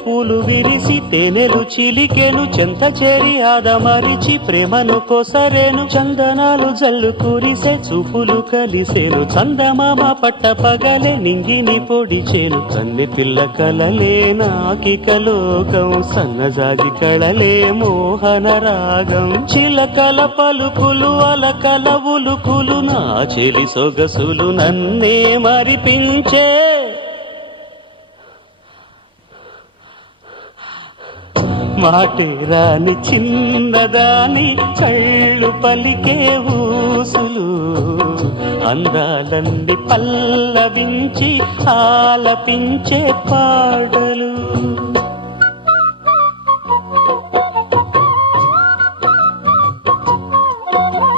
పూలు విరిసి తేనెలు చిలికెను చెంత చేరి ఆదమరిచి ప్రేమను కొసరేను చందనాలు జల్లు కురిసే చూపులు కలిసేను చందమామ పట్ట పగలే నింగిని పొడిచేను కన్నె పిల్ల కలలే నాకిక లోకం సన్నజాజి కళలే మోహన రాగం చిలకల పలుకులు అలకల ఉలుకులు నా చెలి సొగసులు నన్నే మరిపించే మాటు రాని చిన్నదాని కళ్ళు పలికే ఊసులు అందాలన్నీ పల్లవించి ఆలపించే పాటలు